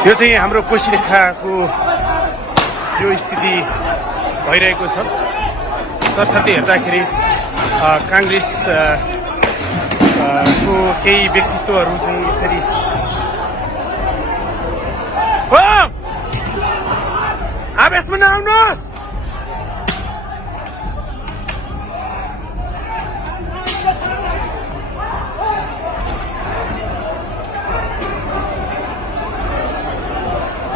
यो चाहिँ हाम्रो कोशीरेखाको यो स्थिति भइरहेको छ। सरसर्ती हेर्दाखेरि काङ्ग्रेस को केही व्यक्तित्वहरू चाहिँ यसरी आवेशमा नआउनुहोस्।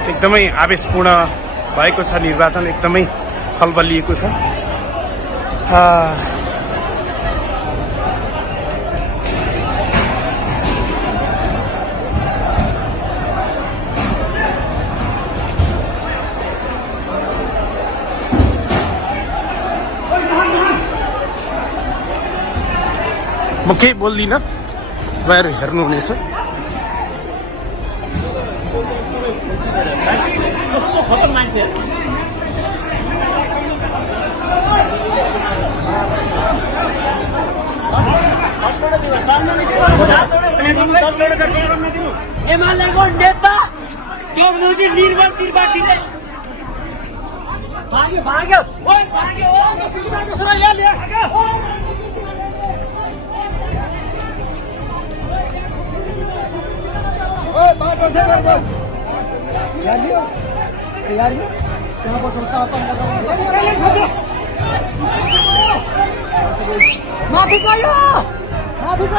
एकदमै आवेशपूर्ण भएको छ निर्वाचन, एकदमै खलबलिएको छ। म केही बोल्दिनँ, बाहिर हेर्नुहुनेछ। एमालेको नेता देवमुजी निर्मल त्रिपाठीले भाग्यो भाग्यो ओइ भाग्यो ओ सिटीबाट सुन यहाँ ले ओइ बाटो दे गयो यार यहाँ पर संस्था अपन माथि गयो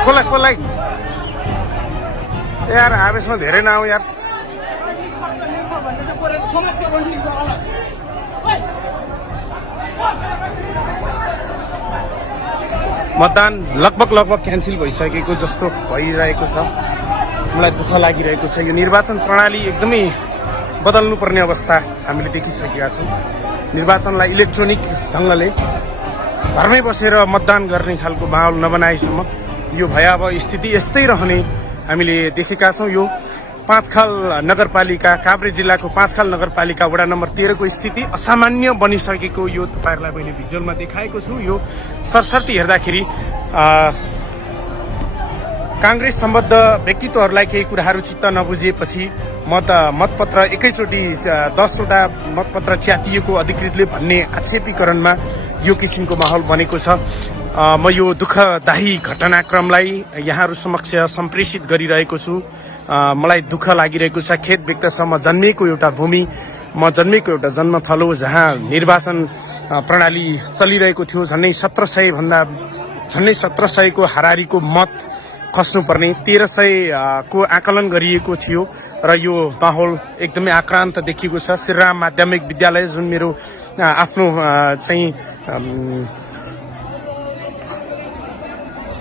कसलाई यार आवेशमा धेरै नआऊ यार। मतदान लगभग क्यान्सल भइसकेको जस्तो भइरहेको छ। मलाई दुःख लागिरहेको छ। यो निर्वाचन प्रणाली एकदमै बदल्नुपर्ने अवस्था हामीले देखिसकेका छौँ। निर्वाचनलाई इलेक्ट्रोनिक ढङ्गले घरमै बसेर मतदान गर्ने खालको माहौल नबनाएसम्म यो भयावह स्थिति यस्तै रहने हामीले देखेका छौँ। यो पाँचखाल नगरपालिका, काभ्रे जिल्लाको पाँचखाल नगरपालिका वडा नम्बर 13 को स्थिति असामान्य बनिसकेको यो तपाईहरुलाई मैले भिजुअलमा देखाएको छु। यो सरसर्ती हेर्दाखेरि कांग्रेस सम्बद्ध व्यक्तित्वहरूलाई केही कुराहरू चित्त नबुझिएपछि मतपत्र एकैचोटि 10 वटा मतपत्र च्यातिएको अधिकृतले भन्ने आक्षेपीकरणमा यो किसिमको माहौल बनेको छ। म यो दुःखदायी घटनाक्रमलाई यहाँहरू समक्ष सम्प्रेषित गरिरहेको छु। मलाई दुःख लागिरहेको छ, खेद व्यक्त छ। म जन्मेको एउटा भूमि, म जन्मेको एउटा जन्मथलो जहाँ निर्वाचन प्रणाली चलिरहेको थियो। झन्डै 1700 को हारारीको मत खस्नुपर्ने 1300 को आकलन गरिएको थियो र यो माहौल एकदमै आक्रान्त देखिएको छ। श्रीराम माध्यमिक विद्यालय जुन मेरो आफ्नो चाहिँ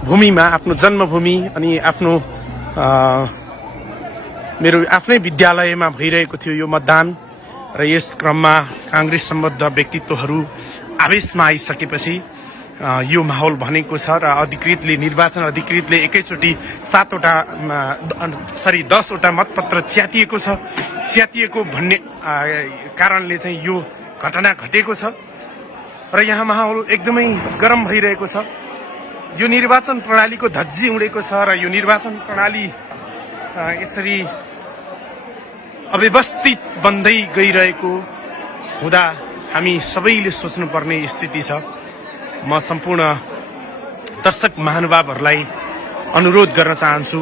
भूमिमा, आफ्नो जन्मभूमि अनि आफ्नो मेरो आफ्नै विद्यालयमा भइरहेको थियो यो मतदान र यस क्रममा कांग्रेस सम्बद्ध व्यक्तित्वहरू आवेशमा आइसकेपछि यो माहौल बनेको छ र अधिकृतले, निर्वाचन अधिकृतले एकैचोटि 10 वटा मतपत्र च्यातिएको भन्ने कारणले चाहिँ यो घटना घटेको छ र यहाँ माहौल एकदमै गरम भइरहेको छ। यो निर्वाचन प्रणालीको धज्जी उडेको छ र यो निर्वाचन प्रणाली यसरी अव्यवस्थित बन्दै गइरहेको हुँदा हामी सबैले सोच्नुपर्ने स्थिति छ। म सम्पूर्ण दर्शक महानुभावहरूलाई अनुरोध गर्न चाहन्छु,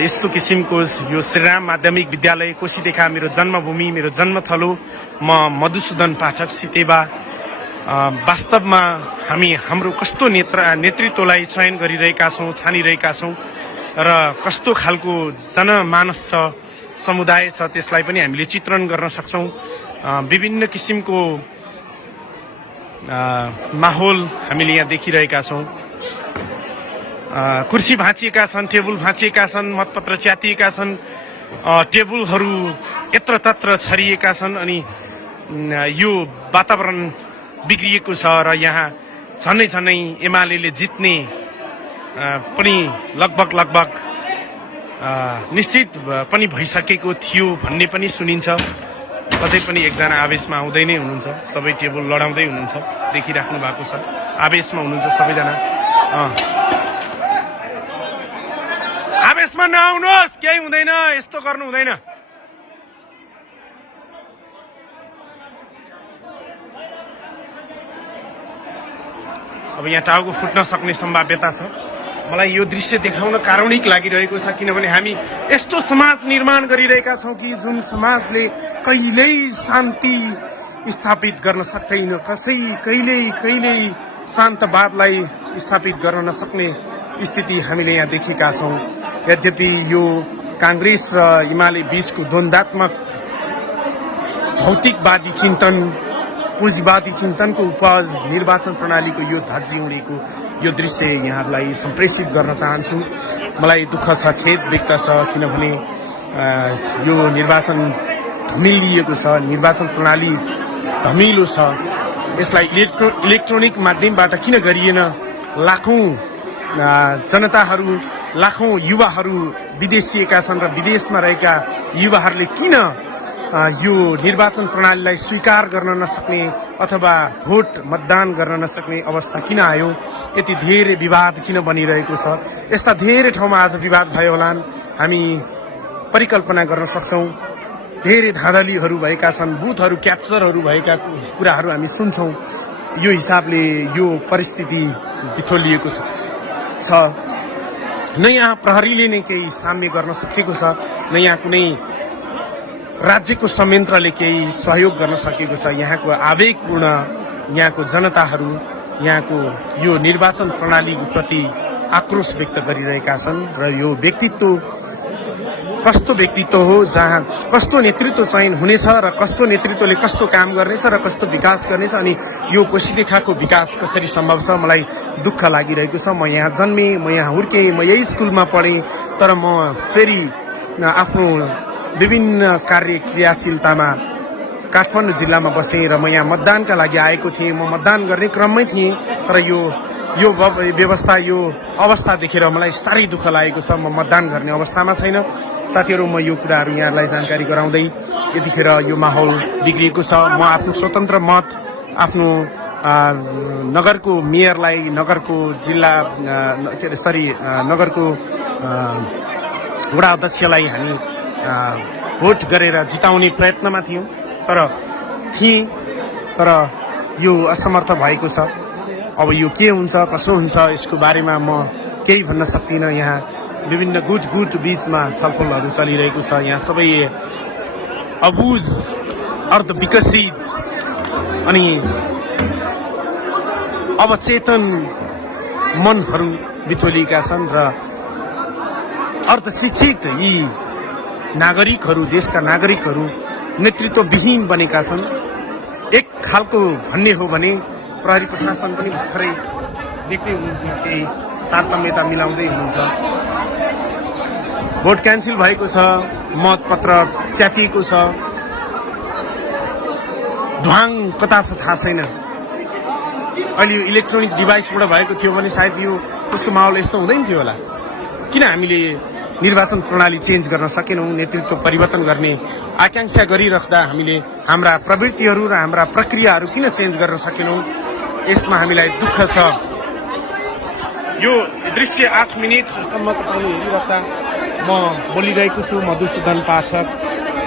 यस्तो किसिमको यो श्रीराम माध्यमिक विद्यालय कोशीरेखा मेरो जन्मभूमि, मेरो जन्मथलो, म मधुसूदन पाठक सितेवा, वास्तवमा हामी हाम्रो कस्तो नेतृत्वलाई चयन गरिरहेका छौँ, छानिरहेका छौँ र कस्तो खालको जनमानस छ, समुदाय छ, त्यसलाई पनि हामीले चित्रण गर्न सक्छौँ। विभिन्न किसिमको माहौल हामीले यहाँ देखिरहेका छौँ। कुर्सी भाँचिएका छन्, टेबल भाँचिएका छन्, मतपत्र च्यातिएका छन्, टेबलहरू यत्रतत्र छरिएका छन् अनि यो वातावरण बिग्रिएको छ र यहाँ झनै एमालेले जित्ने पनि लगभग निश्चित पनि भइसकेको थियो भन्ने पनि सुनिन्छ। अझै पनि एकजना आवेशमा आउँदै नै हुनुहुन्छ, सबै टेबल लडाउँदै हुनुहुन्छ, देखिराख्नु भएको छ। आवेशमा हुनुहुन्छ सबैजना। आवेशमा नआउनुहोस्, केही हुँदैन, यस्तो गर्नु हुँदैन। अब यहाँ टाउको फुट्न सक्ने सम्भाव्यता छ। मलाई यो दृश्य देखाउन कारुणिक लागिरहेको छ, किनभने हामी यस्तो समाज निर्माण गरिरहेका छौँ कि जुन समाजले कहिल्यै शान्ति स्थापित गर्न सक्दैन, कहिल्यै शान्तवादलाई स्थापित गर्न नसक्ने स्थिति हामीले यहाँ देखेका छौँ। यद्यपि यो काङ्ग्रेस र एमाले बीचको द्वन्द्वात्मक भौतिकवादी चिन्तन, पुँजीवादी चिन्तनको उपज निर्वाचन प्रणालीको यो धज्जी उडेको यो दृश्य यहाँहरूलाई सम्प्रेषित गर्न चाहन्छु। मलाई दुःख छ, खेद व्यक्त छ, किनभने यो निर्वाचन धमिलिएको छ, निर्वाचन प्रणाली धमिलो छ। यसलाई इलेक्ट्रोनिक माध्यमबाट किन गरिएन? लाखौँ जनताहरू, लाखौँ युवाहरू विदेशिएका छन् र विदेशमा रहेका युवाहरूले किन यो निर्वाचन प्रणालीलाई स्वीकार गर्न नसक्ने अथवा भोट मतदान गर्न नसक्ने अवस्था किन आयो? यति धेरै विवाद किन बनिरहेको छ? यस्ता धेरै ठाउँमा आज विवाद भयो होलान्, हामी परिकल्पना गर्न सक्छौँ। धेरै धाँधलीहरू भएका छन्, बुथहरू क्याप्चरहरू भएका कुराहरू हामी सुन्छौँ। यो हिसाबले यो परिस्थिति बिथोलिएको छ। न यहाँ प्रहरीले नै केही साम्य गर्न सकेको छ, न यहाँ कुनै राज्यको संयन्त्रले केही सहयोग गर्न सकेको छ। यहाँको आवेगपूर्ण यहाँको जनताहरू यहाँको यो निर्वाचन प्रणालीप्रति आक्रोश व्यक्त गरिरहेका छन् र यो व्यक्तित्व कस्तो व्यक्तित्व हो, जहाँ कस्तो नेतृत्व चयन हुनेछ र कस्तो नेतृत्वले कस्तो काम गर्नेछ र कस्तो विकास गर्नेछ, अनि यो कोसीदेखाको विकास कसरी सम्भव छ? मलाई दुःख लागिरहेको छ। म यहाँ जन्मेँ, म यहाँ हुर्केँ, म यही स्कुलमा पढेँ, तर म फेरि आफ्नो विभिन्न कार्य क्रियाशीलतामा काठमाडौँ जिल्लामा बसेँ र म यहाँ मतदानका लागि आएको थिएँ। म मतदान गर्ने क्रममै थिएँ, तर यो व्यवस्था, यो अवस्था देखेर मलाई साह्रै दुःख लागेको छ। म मतदान गर्ने अवस्थामा छैन। साथीहरू, म यो कुराहरू यहाँलाई जानकारी गराउँदै यतिखेर यो माहौल बिग्रिएको छ। म आफ्नो स्वतन्त्र मत आफ्नो नगरको मेयरलाई, नगरको जिल्ला नगरको वडा अध्यक्षलाई हामी भोट गरेर जिताउने प्रयत्नमा थियौँ, तर यो असमर्थ भएको छ। अब यो के हुन्छ, कसो हुन्छ, यसको बारेमा म केही भन्न सक्दिनँ। यहाँ विभिन्न गुट बीचमा छलफलहरू चलिरहेको छ। यहाँ सबै अबुझ, अर्धविकसित अनि अवचेतन मनहरू बिथोलिएका छन् र अर्धशिक्षित यी नागरिकहरू, देशका नागरिकहरू नेतृत्वविहीन बनेका छन्। एक खालको भन्ने हो भने प्रहरी प्रशासन पनि भर्खरै देख्दै हुनुहुन्छ, केही तारतम्यता मिलाउँदै हुनुहुन्छ। भोट क्यान्सल भएको छ, मतपत्र च्यातिएको छ, ढुवाङ कता छ थाहा छैन। अहिले यो इलेक्ट्रोनिक डिभाइसबाट भएको थियो भने सायद यो त्यसको माहौल यस्तो हुँदैन थियो होला। किन हामीले निर्वाचन प्रणाली चेन्ज गर्न सकेनौँ? नेतृत्व परिवर्तन गर्ने आकांक्षा गरिराख्दा हामीले हाम्रा प्रवृत्तिहरू र हाम्रा प्रक्रियाहरू किन चेन्ज गर्न सकेनौँ? यसमा हामीलाई दुःख छ। यो दृश्य 8 मिनटसम्म तपाईँले हेरिराख्दा म बोलिरहेको छु। मधुसूदन पाठक,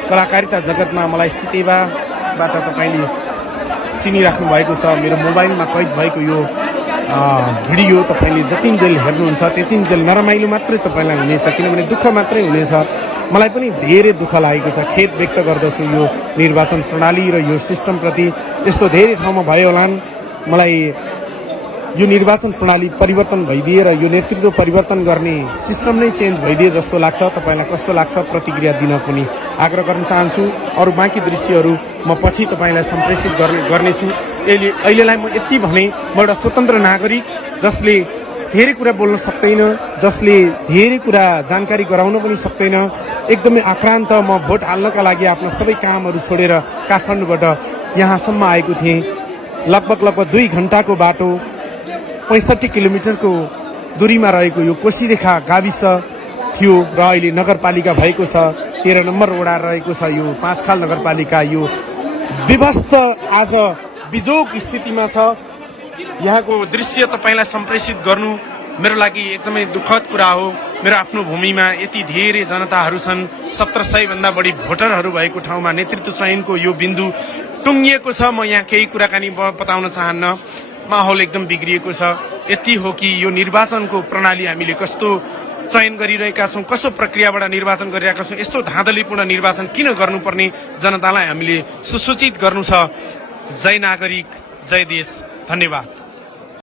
कलाकारिता जगतमा मलाई सितेवाबाट तपाईँले चिनिराख्नु भएको छ। मेरो मोबाइलमा कैद भएको यो भिडियो तपाईँले जतिन्जेल हेर्नुहुन्छ त्यतिन्जेल नरमाइलो मात्रै तपाईँलाई हुनेछ, किनभने दुःख मात्रै हुनेछ। मलाई पनि धेरै दुःख लागेको छ, खेद व्यक्त गर्दछु यो निर्वाचन प्रणाली र यो सिस्टमप्रति। यस्तो धेरै ठाउँमा भयो होलान्। मलाई यो निर्वाचन प्रणाली परिवर्तन भइदिए र यो नेतृत्व परिवर्तन गर्ने सिस्टम नै चेन्ज भइदिए जस्तो लाग्छ। तपाईँलाई कस्तो लाग्छ? प्रतिक्रिया दिन पनि आग्रह गर्न चाहन्छु। अरू बाँकी दृश्यहरू म पछि तपाईँलाई सम्प्रेषित गर्नेछु। अहिलेलाई म यति भने, म एउटा स्वतन्त्र नागरिक जसले धेरै कुरा बोल्न सक्दैन, जसले धेरै कुरा जानकारी गराउन पनि सक्दैन, एकदमै आक्रान्त। म भोट हाल्नका लागि आफ्नो सबै कामहरू छोडेर काठमाडौँबाट यहाँसम्म आएको थिएँ। लगभग 2 घन्टाको बाटो, 65 किलोमिटरको दूरीमा रहेको यो कोसीरेखा गाविस थियो र अहिले नगरपालिका भएको छ। 13 नम्बर वडा रहेको छ यो पाँचखाल नगरपालिका। यो विभस्त आज बिजोग स्थितिमा छ। यहाँको दृश्य तपाईँलाई सम्प्रेषित गर्नु मेरो लागि एकदमै दुःखद कुरा हो। मेरो आफ्नो भूमिमा यति धेरै जनताहरू छन्, 1700 भन्दा बढी भोटरहरू भएको ठाउँमा नेतृत्व चयनको यो बिन्दु टुङ्गिएको छ। म यहाँ केही कुराकानी बताउन चाहन्न। माहौल एकदम बिग्रिएको छ। यति हो कि यो निर्वाचनको प्रणाली हामीले कस्तो चयन गरिरहेका छौँ, कसो प्रक्रियाबाट निर्वाचन गरिरहेका छौँ, यस्तो धाँधलीपूर्ण निर्वाचन किन गर्नुपर्ने जनतालाई हामीले सुसूचित गर्नु छ। जय नागरिक, जय देश, धन्यवाद।